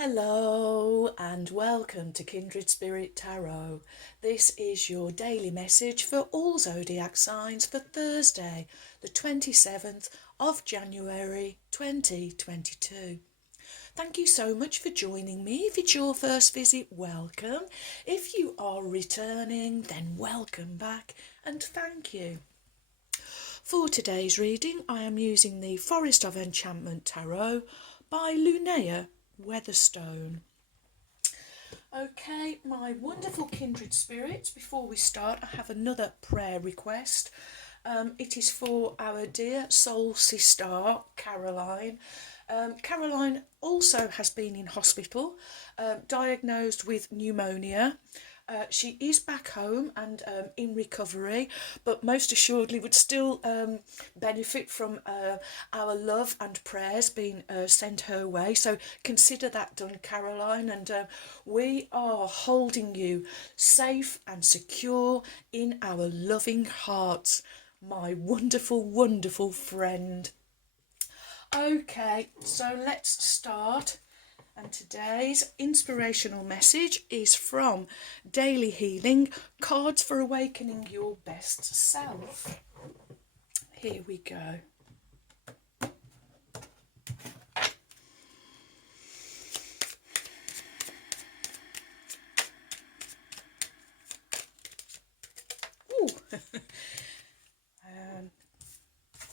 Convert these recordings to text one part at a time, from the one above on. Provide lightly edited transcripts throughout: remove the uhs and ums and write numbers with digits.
Hello and welcome to Kindred Spirit Tarot. This is your daily message for all zodiac signs for Thursday, the 27th of January 2022. Thank you so much for joining me. If it's your first visit, welcome. If you are returning, then welcome back and thank you. For today's reading, I am using the Forest of Enchantment Tarot by Lunea Weatherstone. Okay, my wonderful kindred spirits, before we start, I have another prayer request. It is for our dear soul sister, Caroline. Caroline also has been in hospital, diagnosed with pneumonia. She is back home and in recovery, but most assuredly would still benefit from our love and prayers being sent her way. So consider that done, Caroline, and we are holding you safe and secure in our loving hearts, my wonderful, wonderful friend. Okay, so let's start. And today's inspirational message is from Daily Healing, Cards for Awakening Your Best Self. Here we go. Ooh.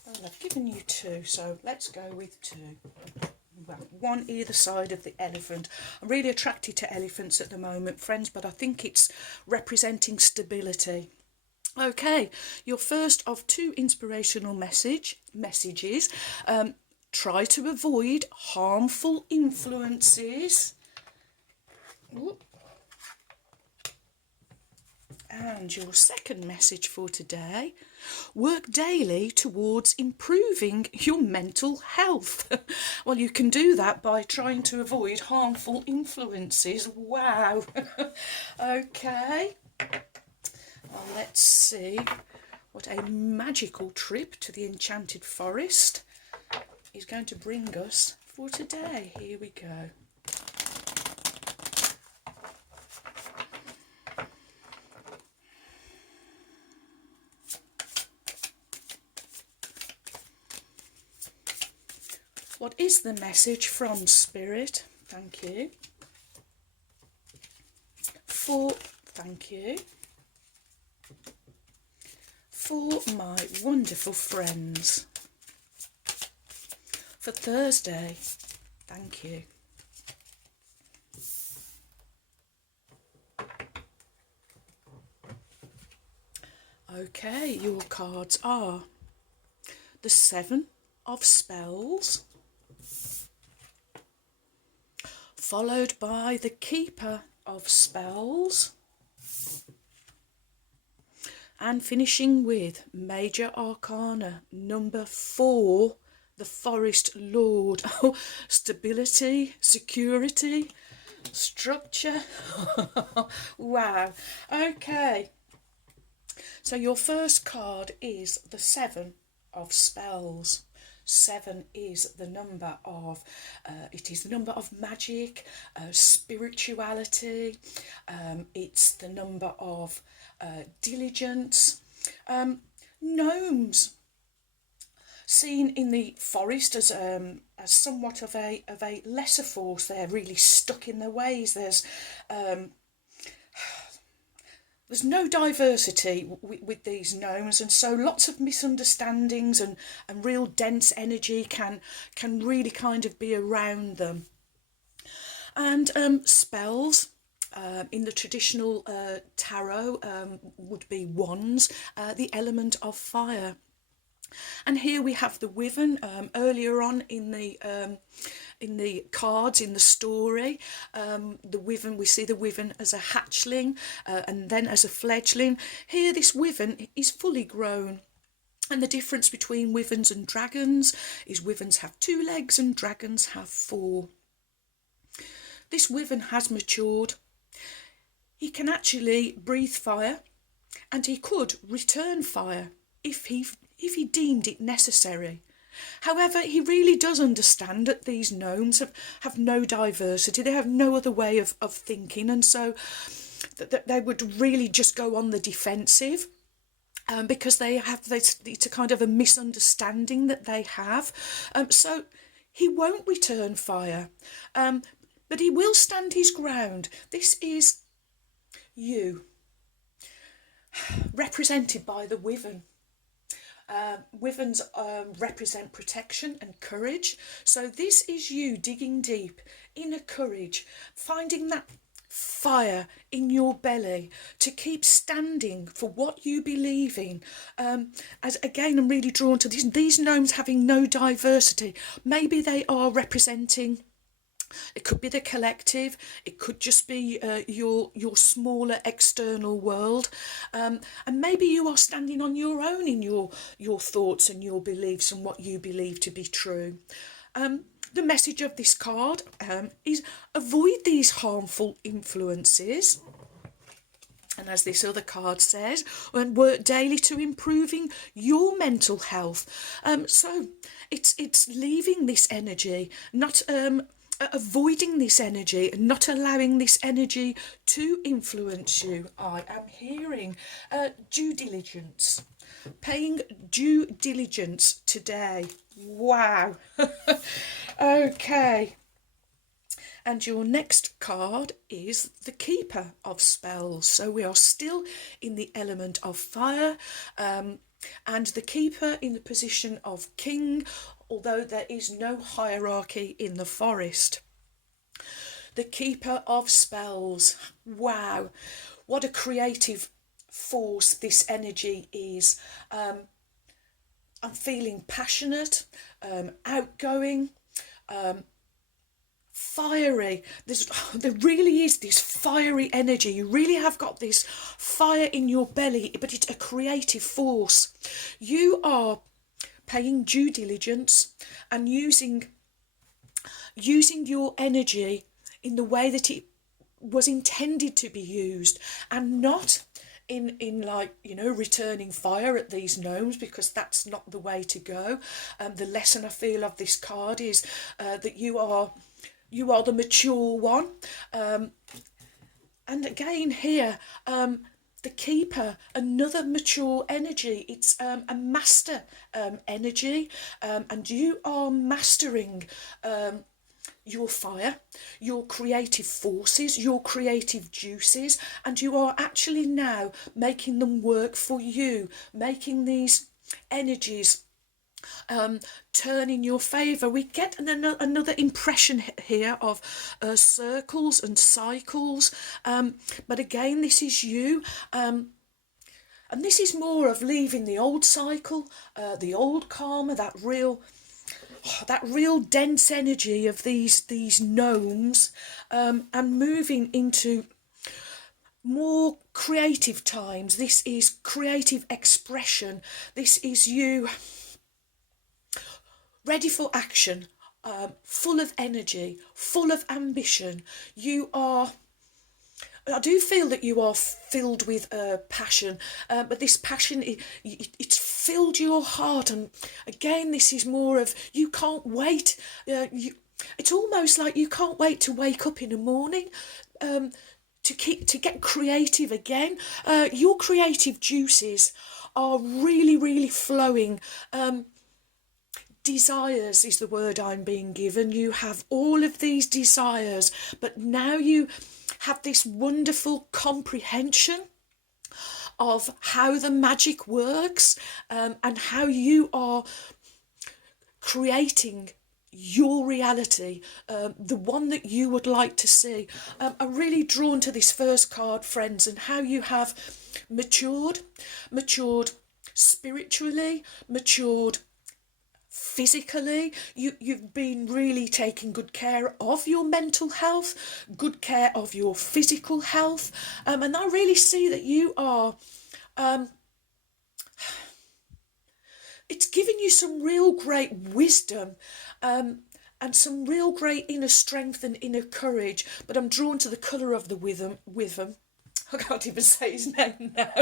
Well, I've given you two, so let's go with two. Well, one either side of the elephant. I'm really attracted to elephants at the moment, friends, but I think it's representing stability. Okay, your first of two inspirational messages. Try to avoid harmful influences. Ooh. And your second message for today: work daily towards improving your mental health. Well, you can do that by trying to avoid harmful influences. Wow. Okay. Well, let's see what a magical trip to the enchanted forest is going to bring us for today. Here we go. What is the message from Spirit? Thank you. Thank you. For my wonderful friends. For Thursday, thank you. Okay, your cards are the Seven of Spells, followed by the Keeper of Spells, and finishing with Major Arcana number 4, the Forest Lord. Oh, stability, security, structure. Wow. Okay. So your first card is the Seven of Spells. 7 is the number of magic, spirituality. It's the number of diligence. Gnomes, seen in the forest as somewhat of a lesser force. They're really stuck in their ways. There's no diversity with these gnomes, and so lots of misunderstandings and real dense energy can really kind of be around them. And spells, in the traditional tarot, would be wands, the element of fire. And here we have the wyvern. Earlier on in the cards, in the story, the wyvern, we see the wyvern as a hatchling and then as a fledgling. Here this wyvern is fully grown. And the difference between wyverns and dragons is wyverns have 2 legs and dragons have 4. This wyvern has matured. He can actually breathe fire, and he could return fire if he deemed it necessary. However, he really does understand that these gnomes have no diversity, they have no other way of thinking, and so that they would really just go on the defensive. Because they have this, it's a kind of a misunderstanding that they have. So he won't return fire, but he will stand his ground. This is you, represented by the wyvern. Wyverns represent protection and courage. So this is you digging deep, inner courage, finding that fire in your belly to keep standing for what you believe in. As again, I'm really drawn to these gnomes having no diversity. Maybe they are representing, it could be the collective, it could just be your smaller external world, and maybe you are standing on your own in your thoughts and your beliefs and what you believe to be true. The message of this card is avoid these harmful influences. And as this other card says, and work daily to improving your mental health. So it's leaving this energy, not avoiding this energy, and not allowing this energy to influence you. I am hearing due diligence. Paying due diligence today. Wow. Okay. And your next card is the Keeper of Spells. So we are still in the element of fire, and the Keeper in the position of king, although there is no hierarchy in the forest. The Keeper of Spells. Wow. What a creative force this energy is. I'm feeling passionate, outgoing, fiery. There really is this fiery energy. You really have got this fire in your belly, but it's a creative force. You are paying due diligence and using your energy in the way that it was intended to be used, and not in like, returning fire at these gnomes, because that's not the way to go. The lesson I feel of this card is that you are the mature one. And again here, the Keeper, another mature energy. It's a master energy, and you are mastering your fire, your creative forces, your creative juices, and you are actually now making them work for you, making these energies turn in your favour. We get another impression here of circles and cycles, but again, this is you, and this is more of leaving the old cycle, the old karma, that real dense energy of these gnomes, and moving into more creative times. This is creative expression. This is you ready for action, full of energy, full of ambition. I do feel that you are filled with passion, but this passion, it's filled your heart. And again, this is more of, you can't wait. It's almost like you can't wait to wake up in the morning, to get creative again. Your creative juices are really, really flowing. Desires is the word I'm being given. You have all of these desires, but now you have this wonderful comprehension of how the magic works, and how you are creating your reality, the one that you would like to see. I'm really drawn to this first card, friends, and how you have matured spiritually, matured physically. You've been really taking good care of your mental health, good care of your physical health, and I really see that you are, it's giving you some real great wisdom, and some real great inner strength and inner courage. But I'm drawn to the colour of the wyvern. I can't even say his name now.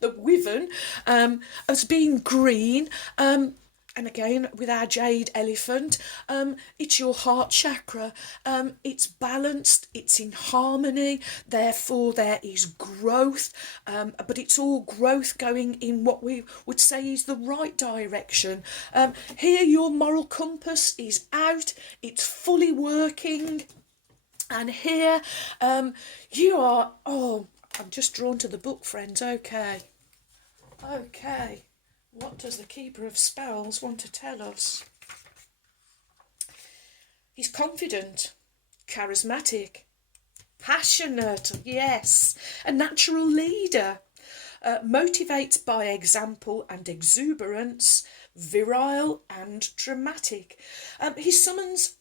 The wyvern, as being green. and again with our jade elephant, it's your heart chakra. It's balanced, it's in harmony, therefore there is growth, but it's all growth going in what we would say is the right direction. Here your moral compass is out, it's fully working, and here you are, oh, I'm just drawn to the book, friends. Okay, what does the Keeper of Spells want to tell us? He's confident, charismatic, passionate, yes, a natural leader, motivates by example and exuberance, virile and dramatic. He summons...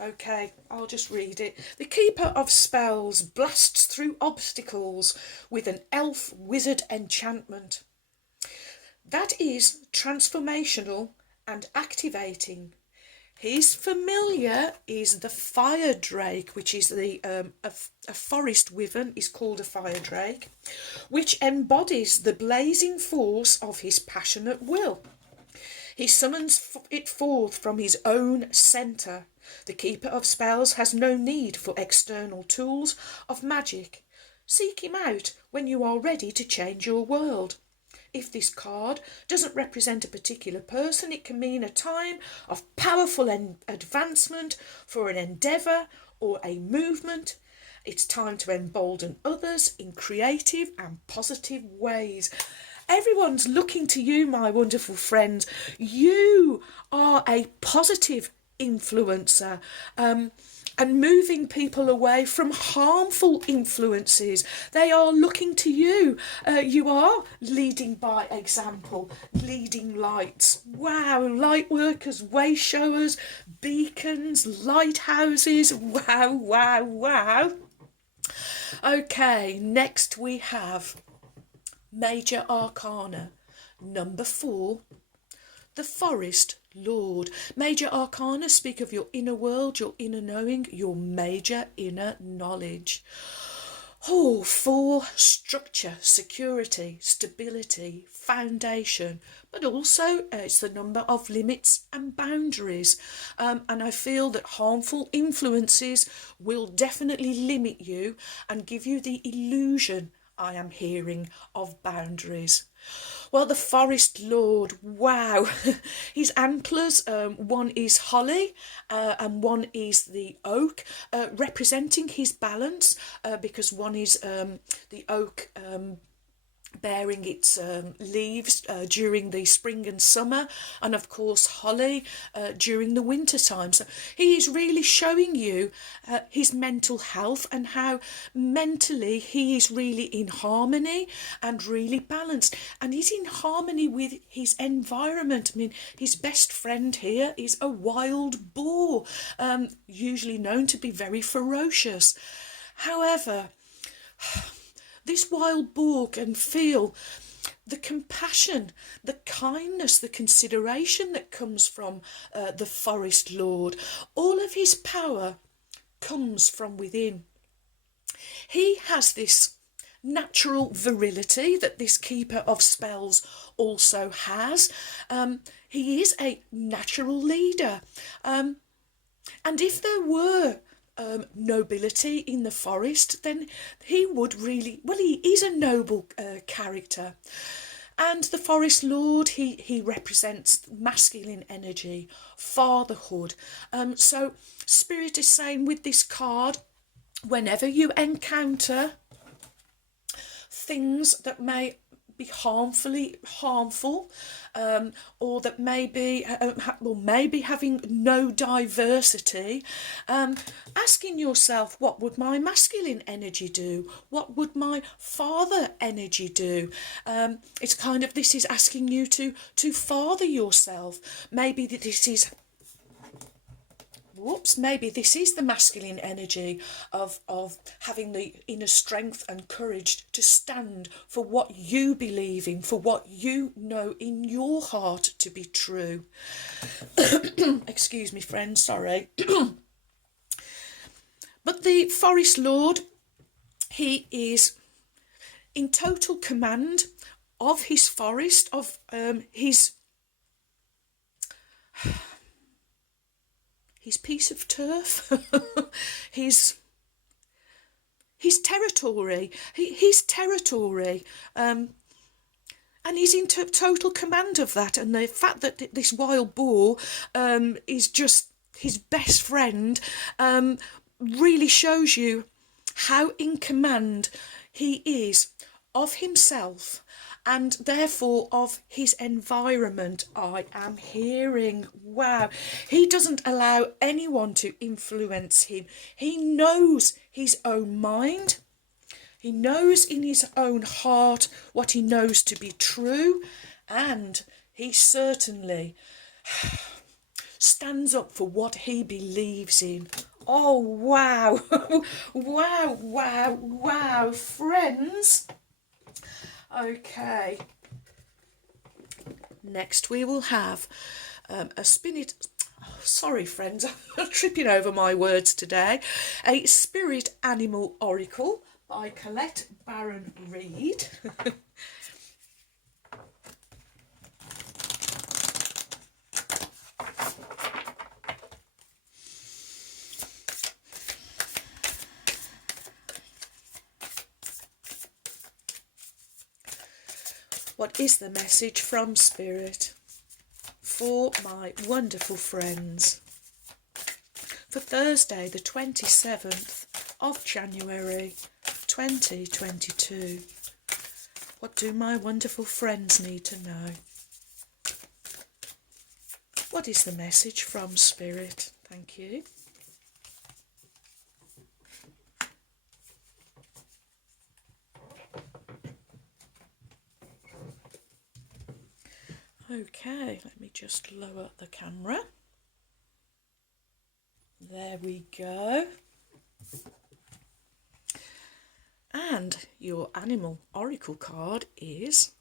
Okay, I'll just read it. The Keeper of Spells blasts through obstacles with an elf wizard enchantment that is transformational and activating. His familiar is the fire drake, which is a forest wyvern is called a fire drake, which embodies the blazing force of his passionate will. He summons it forth from his own centre. The Keeper of Spells has no need for external tools of magic. Seek him out when you are ready to change your world. If this card doesn't represent a particular person, it can mean a time of powerful advancement for an endeavour or a movement. It's time to embolden others in creative and positive ways. Everyone's looking to you, my wonderful friends. You are a positive influencer, and moving people away from harmful influences. They are looking to you. You are leading by example, leading lights. Wow, light workers, way showers, beacons, lighthouses. Wow, wow, wow. Okay, next we have Major Arcana, number 4, the Forest Lord. Major Arcana speak of your inner world, your inner knowing, your major inner knowledge. Oh, 4, structure, security, stability, foundation, but also it's the number of limits and boundaries. And I feel that harmful influences will definitely limit you and give you the illusion, I am hearing, of boundaries. Well, the Forest Lord, wow. His antlers, one is holly and one is the oak, representing his balance, because one is the oak bearing its leaves during the spring and summer, and of course holly during the winter time. So he is really showing you his mental health and how mentally he is really in harmony and really balanced, and he's in harmony with his environment. I mean, his best friend here is a wild boar, usually known to be very ferocious. However, this wild boar can feel the compassion, the kindness, the consideration that comes from the Forest Lord. All of his power comes from within. He has this natural virility that this Keeper of Spells also has. He is a natural leader. And if there were nobility in the forest, then he would really, well, he is a noble character. And the Forest Lord, he represents masculine energy, fatherhood. So Spirit is saying with this card, whenever you encounter things that may be harmful, or that may be having no diversity, asking yourself, what would my masculine energy do? What would my father energy do? It's kind of, this is asking you to father yourself. Maybe this is maybe this is the masculine energy of having the inner strength and courage to stand for what you believe in, for what you know in your heart to be true. Excuse me, friends, sorry. But the Forest Lord, he is in total command of his forest, of his his piece of turf, his territory, his territory, and he's in total command of that. And the fact that this wild boar is just his best friend really shows you how in command he is of himself and therefore of his environment. I am hearing, wow, he doesn't allow anyone to influence him. He knows his own mind. He knows in his own heart what he knows to be true, and he certainly stands up for what he believes in. Oh, wow. Wow, wow, wow, friends. Okay. Next we will have a spirit... Oh, sorry, friends, I'm tripping over my words today. A spirit animal oracle by Colette Baron Reed. What is the message from Spirit for my wonderful friends for Thursday the 27th of January 2022? What do my wonderful friends need to know? What is the message from Spirit? Thank you. Okay, let me just lower the camera. There we go. And your animal oracle card is,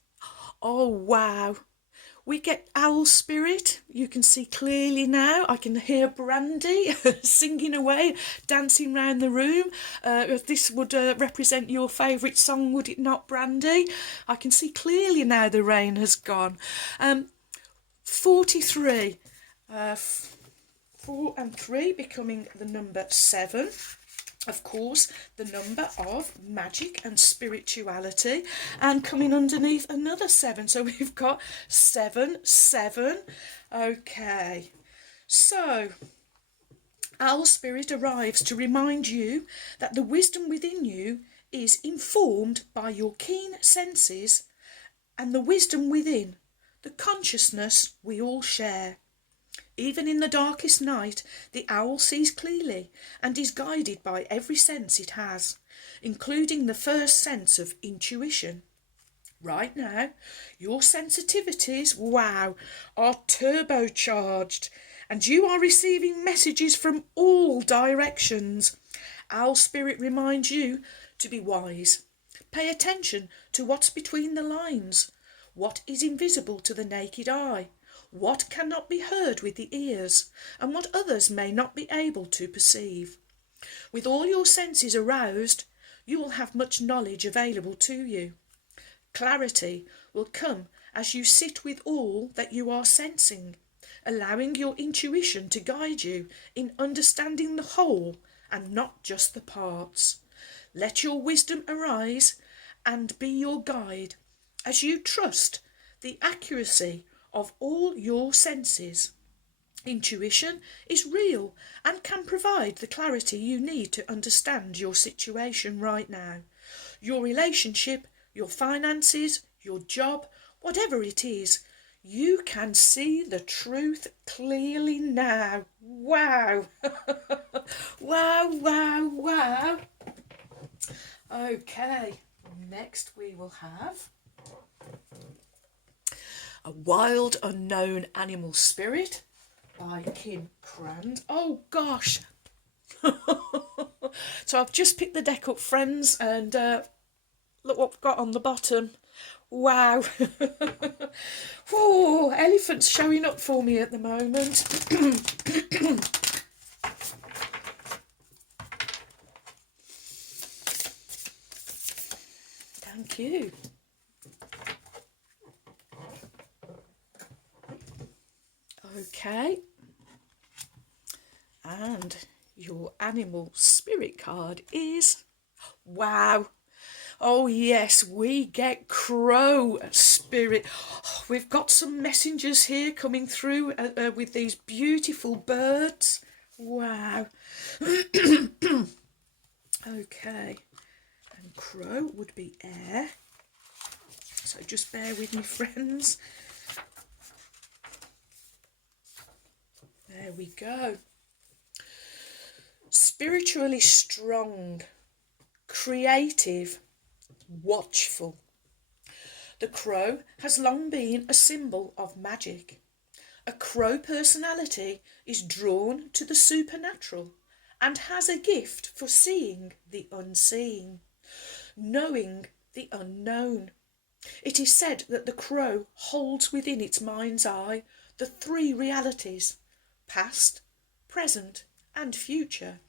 oh wow, we get owl spirit. You can see clearly now. I can hear Brandy singing away, dancing round the room. This would represent your favourite song, would it not, Brandy? I can see clearly now the rain has gone. 43, 4 and 3 becoming the number 7. Of course, the number of magic and spirituality, and coming underneath another 7. So we've got 7, 7. Okay, so Owl Spirit arrives to remind you that the wisdom within you is informed by your keen senses and the wisdom within, the consciousness we all share. Even in the darkest night, the owl sees clearly and is guided by every sense it has, including the first sense of intuition. Right now, your sensitivities, wow, are turbocharged, and you are receiving messages from all directions. Owl Spirit reminds you to be wise. Pay attention to what's between the lines, what is invisible to the naked eye, what cannot be heard with the ears, and what others may not be able to perceive. With all your senses aroused, you will have much knowledge available to you. Clarity will come as you sit with all that you are sensing, allowing your intuition to guide you in understanding the whole and not just the parts. Let your wisdom arise and be your guide as you trust the accuracy of all your senses. Intuition is real and can provide the clarity you need to understand your situation right now. Your relationship, your finances, your job, whatever it is, you can see the truth clearly now. Wow. Wow, wow, wow. Okay, next we will have A Wild Unknown Animal Spirit by Kim Crand. Oh gosh. So I've just picked the deck up, friends, and look what we've got on the bottom. Wow. Oh, elephants showing up for me at the moment. Thank you. Okay. And your animal spirit card is... Wow. Oh yes, we get crow spirit. Oh, we've got some messengers here coming through with these beautiful birds. Wow. Okay. And crow would be air. So just bear with me, friends. There we go. Spiritually strong, creative, watchful. The crow has long been a symbol of magic. A crow personality is drawn to the supernatural and has a gift for seeing the unseen, knowing the unknown. It is said that the crow holds within its mind's eye the three realities: past, present, and future.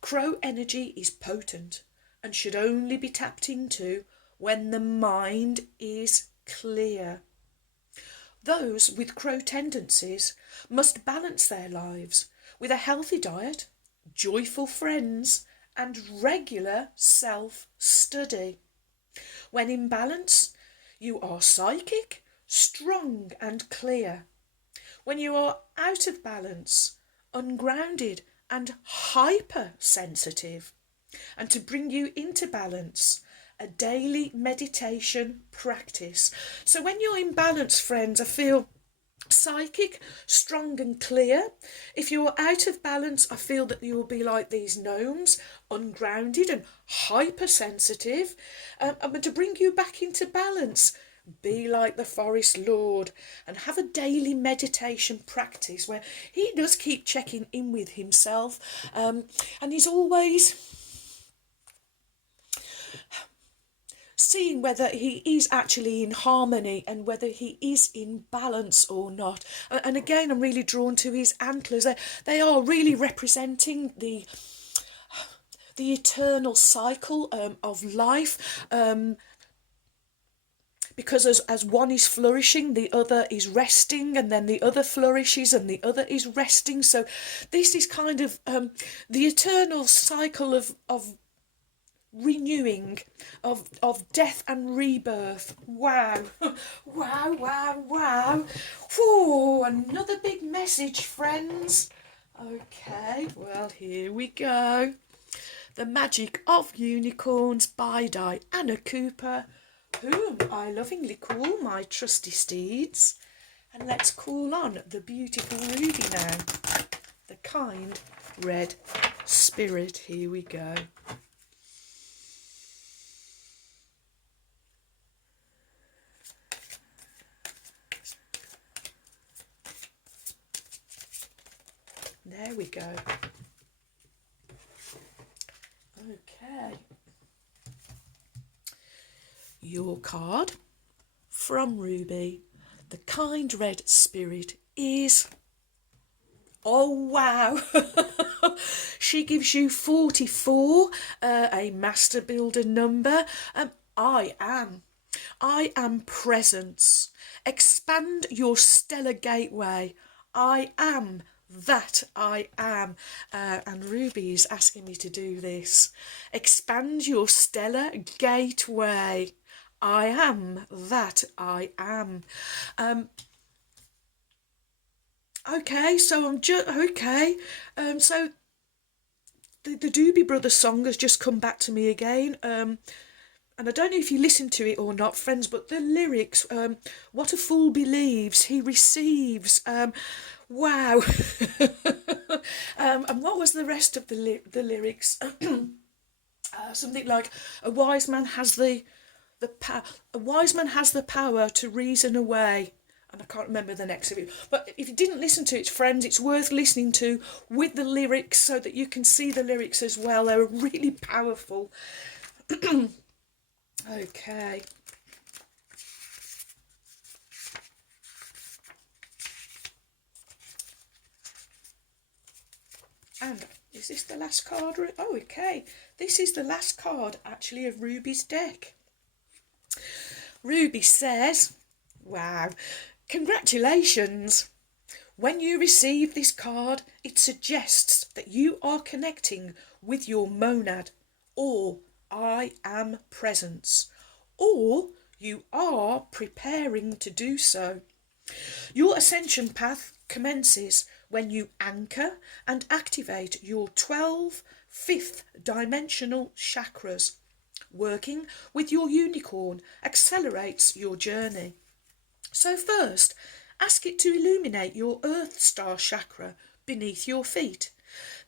Crow energy is potent and should only be tapped into when the mind is clear. Those with crow tendencies must balance their lives with a healthy diet, joyful friends, and regular self-study. When in balance, you are psychic, strong, and clear. When you are out of balance, ungrounded, and hypersensitive. And to bring you into balance, a daily meditation practice. So when you're in balance, friends, I feel psychic, strong and clear. If you're out of balance, I feel that you will be like these gnomes, ungrounded and hypersensitive. And to bring you back into balance, be like the forest lord and have a daily meditation practice where he does keep checking in with himself, and he's always seeing whether he is actually in harmony and whether he is in balance or not. And again, I'm really drawn to his antlers. They are really representing the eternal cycle of life. Because as one is flourishing, the other is resting, and then the other flourishes and the other is resting. So this is kind of the eternal cycle of renewing, of death and rebirth. Wow. Wow, wow, wow. Whoa, another big message, friends. Okay, well, here we go. The Magic of Unicorns by Diana Cooper, whom I lovingly call my trusty steeds. And let's call on the beautiful Ruby now, the kind red spirit. Here we go. There we go. Okay. Your card from Ruby, the kind red spirit, is... Oh, wow. She gives you 44, a master builder number. I am presence. Expand your stellar gateway. I am that I am. And Ruby is asking me to do this. Expand your stellar gateway. I am that I am. Okay, so I'm just... Okay, so the Doobie Brothers song has just come back to me again. And I don't know if you listened to it or not, friends, but the lyrics, what a fool believes, he receives. Wow. And what was the rest of the lyrics? Something like, a wise man has the power to reason away. And I can't remember the next of it. But if you didn't listen to it, friends, it's worth listening to with the lyrics so that you can see the lyrics as well. They're really powerful. Okay. And is this the last card? Oh, okay. This is the last card, actually, of Ruby's deck. Ruby says, wow, congratulations. When you receive this card, it suggests that you are connecting with your monad, or I am presence, or you are preparing to do so. Your ascension path commences when you anchor and activate your 12 fifth dimensional chakras. Working with your unicorn accelerates your journey. So first, ask it to illuminate your Earth Star chakra beneath your feet.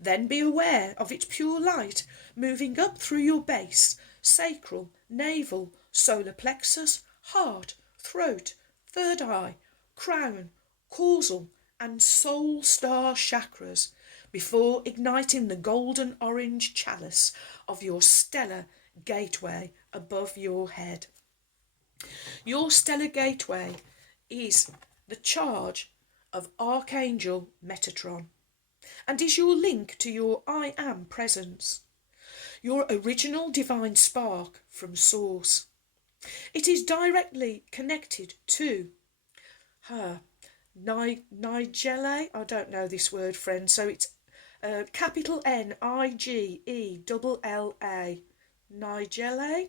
Then be aware of its pure light moving up through your base, sacral, navel, solar plexus, heart, throat, third eye, crown, causal and soul star chakras before igniting the golden orange chalice of your stellar gateway above your head. Your stellar gateway is the charge of Archangel Metatron and is your link to your I am presence, your original divine spark from source. It is directly connected to her Nigelle. I don't know this word, friend, so it's capital Nigella, Nigelle,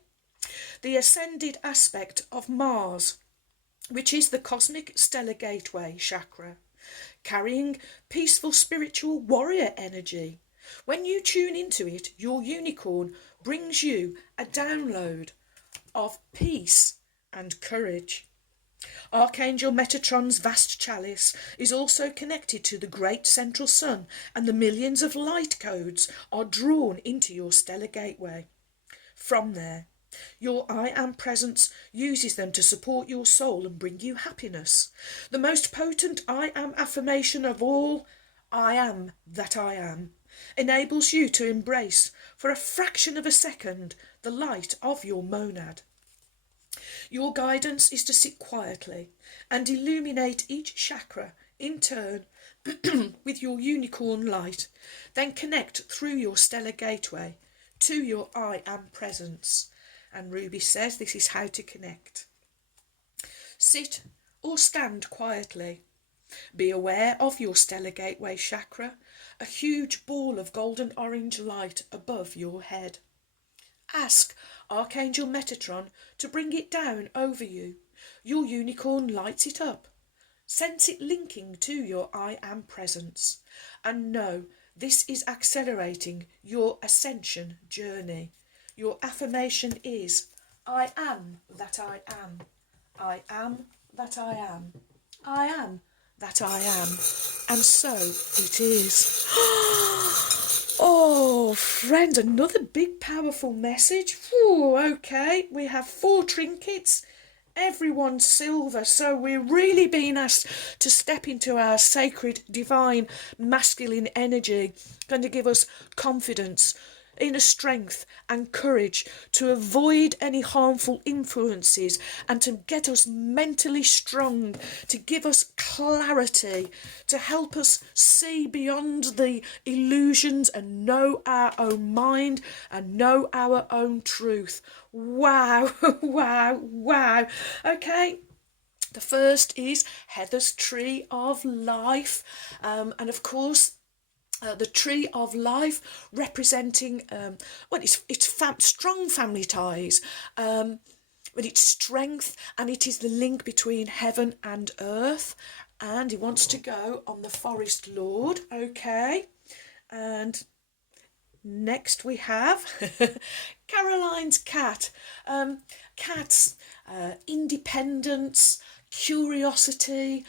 the ascended aspect of Mars, which is the cosmic stellar gateway chakra, carrying peaceful spiritual warrior energy. When you tune into it, your unicorn brings you a download of peace and courage. Archangel Metatron's vast chalice is also connected to the great central sun, and the millions of light codes are drawn into your stellar gateway. From there, your I am presence uses them to support your soul and bring you happiness. The most potent I am affirmation of all, I am that I am, enables you to embrace for a fraction of a second the light of your monad. Your guidance is to sit quietly and illuminate each chakra in turn with your unicorn light, then connect through your stellar gateway to your I am presence. And Ruby says this is how to connect. Sit or stand quietly. Be aware of your stellar gateway chakra, a huge ball of golden orange light above your head. Ask Archangel Metatron to bring it down over you. Your unicorn lights it up. Sense it linking to your I am presence. And know this is accelerating your ascension journey. Your affirmation is, I am that I am. I am that I am. I am that I am. And so it is. Oh, friends, another big powerful message. Ooh, okay, we have 4 trinkets. Everyone's silver, so we're really being asked to step into our sacred, divine, masculine energy, going to give us confidence, inner strength and courage to avoid any harmful influences and to get us mentally strong, to give us clarity, to help us see beyond the illusions and know our own mind and know our own truth. Wow, wow, wow. Okay. The first is Heather's Tree of Life, and of course the Tree of Life representing, it's strong family ties, but it's strength, and it is the link between heaven and earth, and he wants to go on the Forest Lord, okay, and next we have Caroline's cat. Cats, independence, curiosity,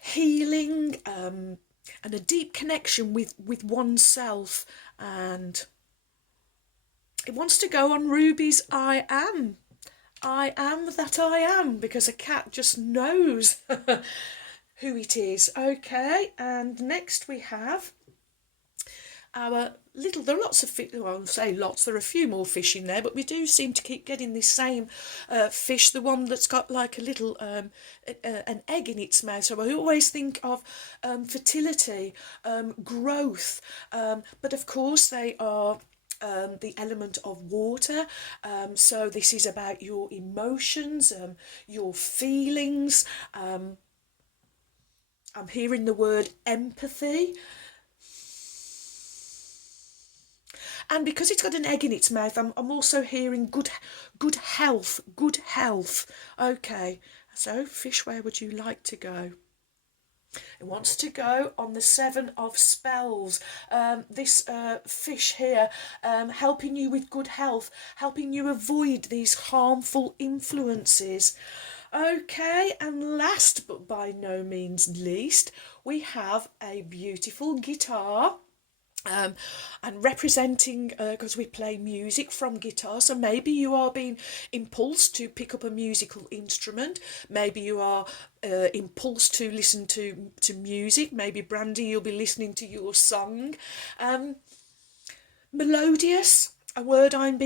healing, and a deep connection with oneself, and it wants to go on Ruby's I am that I am, because a cat just knows who it is. Okay, and next we have our little, there are lots of fish, well, I'll say lots, there are a few more fish in there, but we do seem to keep getting this same fish, the one that's got like a little an egg in its mouth. So I always think of fertility, growth, but of course they are the element of water, so this is about your emotions, your feelings, I'm hearing the word empathy. And because it's got an egg in its mouth, I'm also hearing good health, good health. Okay, so fish, where would you like to go? It wants to go on the 7 of spells. This fish here, helping you with good health, helping you avoid these harmful influences. Okay, and last but by no means least, we have a beautiful guitar. And representing, because we play music from guitar, so maybe you are being impulsed to pick up a musical instrument, maybe you are impulsed to listen to music, maybe Brandy, you'll be listening to your song. Melodious, a word I'm being